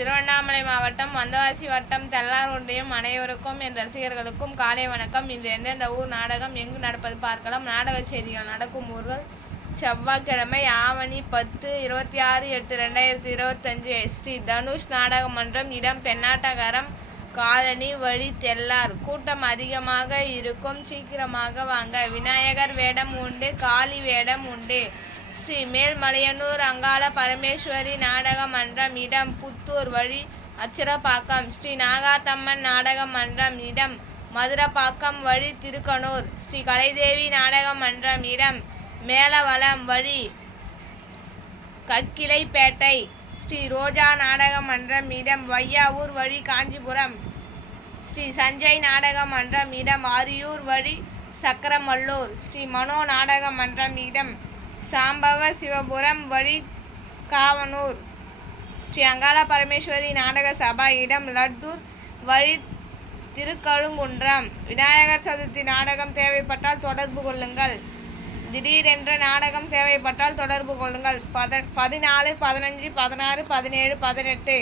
திருவண்ணாமலை மாவட்டம் வந்தவாசி வட்டம் தெல்லார் ஒன்றியம் அனைவருக்கும் என் ரசிகர்களுக்கும் காலை வணக்கம். இன்று எந்தெந்த ஊர் நாடகம் எங்கு நடப்பது பார்க்கலாம். நாடக செய்திகள் நடக்கும் ஊர்கள் செவ்வாய்க்கிழமை ஆவணி பத்து இருபத்தி ஆறு எட்டு ரெண்டாயிரத்தி இருபத்தஞ்சு. ஸ்ரீ தனுஷ் நாடக மன்றம் இடம் பெண்ணாட்டகரம் காலனி வழி தெல்லார். கூட்டம் அதிகமாக இருக்கும். சீக்கிரமாக வாங்க. விநாயகர் வேடம் உண்டு காளி வேடம் உண்டு. ஸ்ரீ மேல்மலையனூர் அங்காள பரமேஸ்வரி நாடக மன்றம் இடம் புத்தூர் வழி அச்சிரப்பாக்கம் ஸ்ரீ நாகாத்தம்மன் நாடக மன்றம் இடம் மதுரப்பாக்கம் வழி திருக்கனூர். ஸ்ரீ கலைதேவி நாடக மன்றம் இடம் மேலவளம் வழி கக்கிளைப்பேட்டை ஸ்ரீ ரோஜா நாடக மன்றம் இடம் வையாவூர் வழி காஞ்சிபுரம். ஸ்ரீ சஞ்சய் நாடக மன்றம் இடம் அரியூர் வழி சக்கரமல்லூர். ஸ்ரீ மனோ நாடக மன்றம் இடம் சாம்பவ சிவபுரம் வழி காவனூர் ஸ்ரீ அங்காள பரமேஸ்வரி நாடக சபா இடம் லட்டூர் வழி திருக்கழுங்குன்றம். விநாயகர் சதுர்த்தி நாடகம் தேவைப்பட்டால் தொடர்பு கொள்ளுங்கள். திடீரென்ற நாடகம் தேவைப்பட்டால் தொடர்பு கொள்ளுங்கள். பத பதினாலு பதினஞ்சு பதினாறு பதினேழு பதினெட்டு.